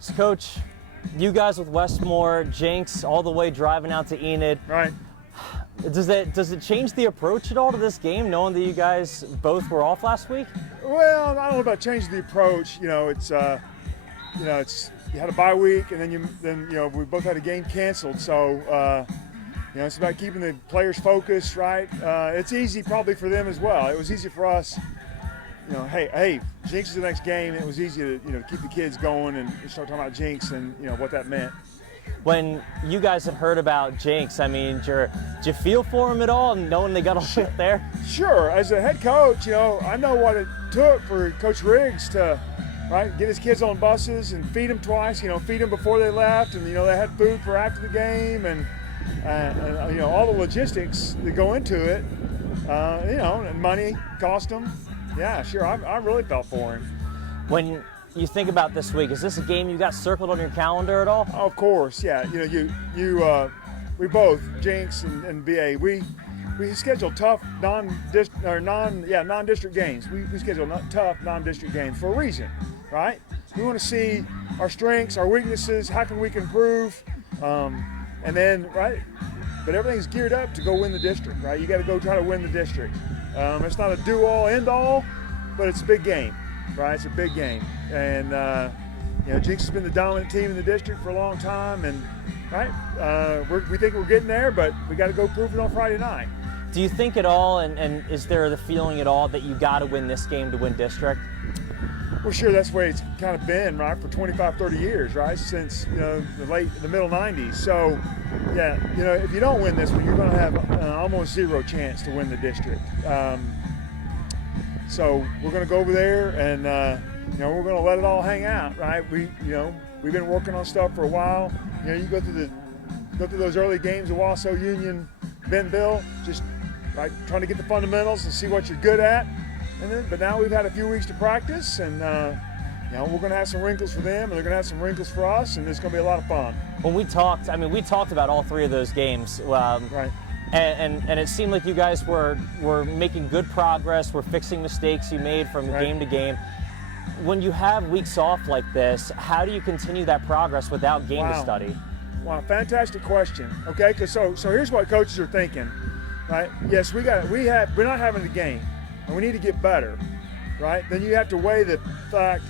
So, Coach, you guys with Westmore, Jinx, all the way driving out to Enid. Right. Does it change the approach at all to this game, knowing that you guys both were off last week? Well, I don't know about changing the approach. It's you had a bye week, and then we both had a game canceled. So it's about keeping the players focused, right? It's easy probably for them as well. It was easy for us. Hey, Jinx is the next game. It was easy to keep the kids going and start talking about Jinx and what that meant. When you guys had heard about Jinx, I mean, did you feel for him at all, knowing they got all hit there? Sure. As a head coach, I know what it took for Coach Riggs to get his kids on buses and feed them twice. Feed them before they left, and they had food for after the game, and all the logistics that go into it. And money cost them. Yeah, sure. I really felt for him. When you think about this week, is this a game you got circled on your calendar at all? Of course, yeah. We both, Jinx and BA, we schedule tough non-district games. We schedule tough non-district games for a reason, right? We want to see our strengths, our weaknesses, how can we improve, and then But everything's geared up to go win the district, right? You got to go try to win the district. It's not a do-all, end-all, but it's a big game, right? It's a big game. And, Jinx has been the dominant team in the district for a long time, and, we think we're getting there, but we got to go prove it on Friday night. Do you think at all, and is there the feeling at all that you got to win this game to win district? Well, sure, that's the way it's kind of been, right, for 25, 30 years, right, since, the middle 90s. So, yeah, if you don't win this one, you're going to have almost zero chance to win the district. So we're going to go over there and, we're going to let it all hang out, right? We've been working on stuff for a while. You go through those early games of Wausau Union, Bentonville, just trying to get the fundamentals and see what you're good at. But now we've had a few weeks to practice, and we're going to have some wrinkles for them, and they're going to have some wrinkles for us, and it's going to be a lot of fun. When we talked about all three of those games, right? And it seemed like you guys were making good progress. We're fixing mistakes you made from game to game. When you have weeks off like this, how do you continue that progress without game to study? Wow, fantastic question. Okay, because so here's what coaches are thinking, right? Yes, we're not having a game, and we need to get better, right? Then you have to weigh the fact: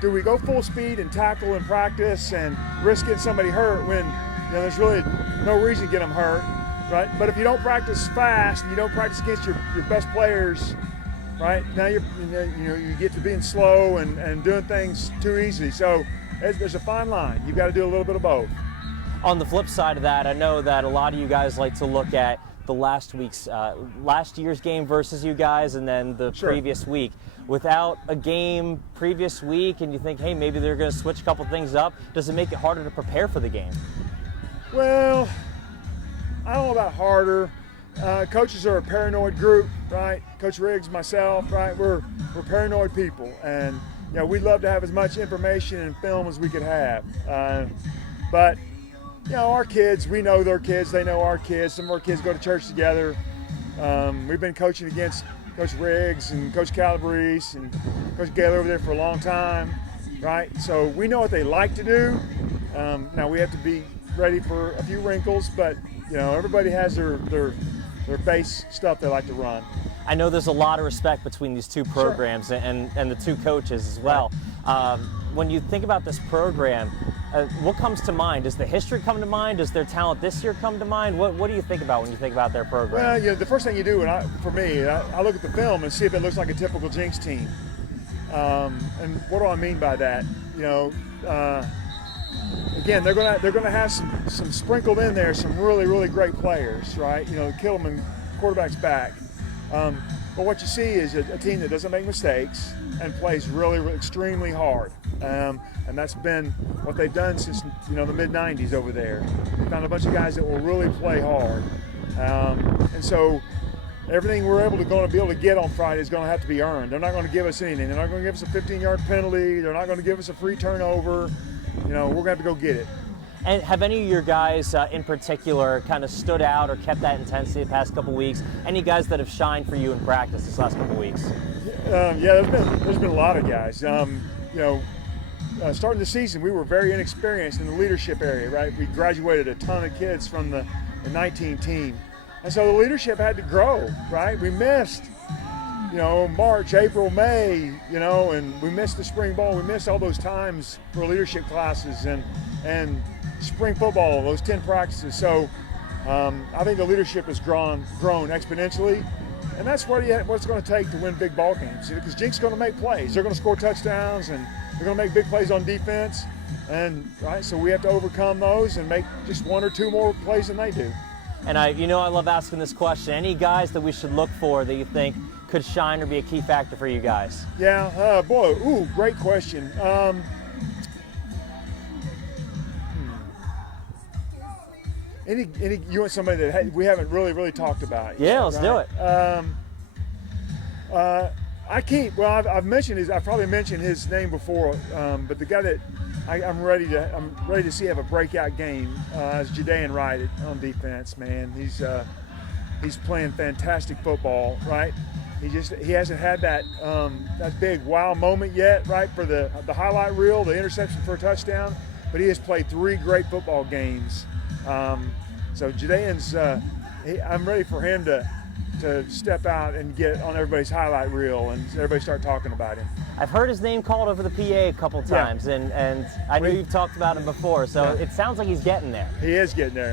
do we go full speed and tackle and practice and risk getting somebody hurt when there's really no reason to get them hurt, right? But if you don't practice fast and you don't practice against your best players, right? Now you get to being slow and doing things too easily. So there's a fine line. You've got to do a little bit of both. On the flip side of that, I know that a lot of you guys like to look at the last year's game versus you guys, and then the previous week. Without a game previous week, and you think, hey, maybe they're going to switch a couple things up, does it make it harder to prepare for the game? Well, I don't know about harder. Coaches are a paranoid group, right? Coach Riggs, myself, right? We're paranoid people, and we'd love to have as much information and film as we could have. But our kids, we know their kids, they know our kids. Some of our kids go to church together. We've been coaching against Coach Riggs and Coach Calabrese and Coach Gaylor over there for a long time, right? So we know what they like to do. Now we have to be ready for a few wrinkles, but everybody has their base stuff they like to run. I know there's a lot of respect between these two programs and the two coaches as well. When you think about this program, what comes to mind? Does the history come to mind? Does their talent this year come to mind? What do you think about when you think about their program? Well, the first thing you do, for me, I look at the film and see if it looks like a typical Jinx team. And what do I mean by that? Again, they're gonna have some sprinkled in there, some really, really great players, right? Kittleman, quarterback's back. But what you see is a team that doesn't make mistakes and plays really, really extremely hard. And that's been what they've done since the mid-90s over there. They found a bunch of guys that will really play hard. And so everything we're going to be able to get on Friday is going to have to be earned. They're not going to give us anything. They're not going to give us a 15-yard penalty. They're not going to give us a free turnover. We're going to have to go get it. And have any of your guys in particular kind of stood out or kept that intensity the past couple weeks? Any guys that have shined for you in practice this last couple weeks? There's been a lot of guys. starting the season, we were very inexperienced in the leadership area, right? We graduated a ton of kids from the 19 team. And so the leadership had to grow, right? We missed, March, April, May, and we missed the spring ball. We missed all those times for leadership classes and spring football, those 10 practices. So I think the leadership has grown exponentially. And that's what it's going to take to win big ball games. Because Jink's going to make plays. They're going to score touchdowns, and they're going to make big plays on defense. And so we have to overcome those and make just one or two more plays than they do. And I love asking this question. Any guys that we should look for that you think could shine or be a key factor for you guys? Yeah, great question. You want somebody that we haven't really talked about yet? Yeah, let's do it. I've mentioned I've probably mentioned his name before, but the guy that I'm ready to see have a breakout game is Jadaean Wright on defense. Man, he's playing fantastic football, right? He hasn't had that big wow moment yet, right? For the highlight reel, the interception for a touchdown, but he has played 3 great football games. So Jadaean's, I'm ready for him to step out and get on everybody's highlight reel and everybody start talking about him. I've heard his name called over the PA a couple times, and I know you've talked about him before, so it sounds like he's getting there. He is getting there.